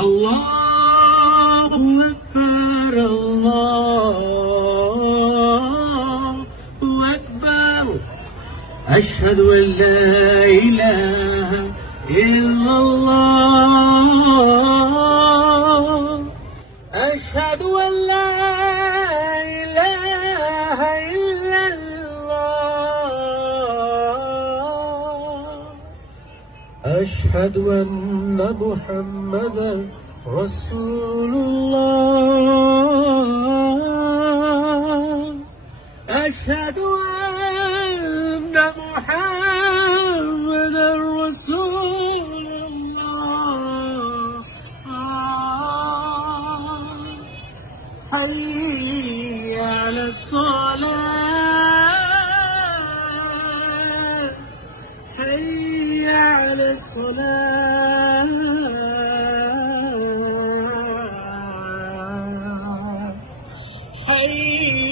الله أكبر الله أكبر أشهد أن لا إله إلا الله أشهد أن لا إله إلا الله أشهد أن محمدا رسول الله أشهد أن محمدا رسول الله حي على الصلاة حي على الصلاة حي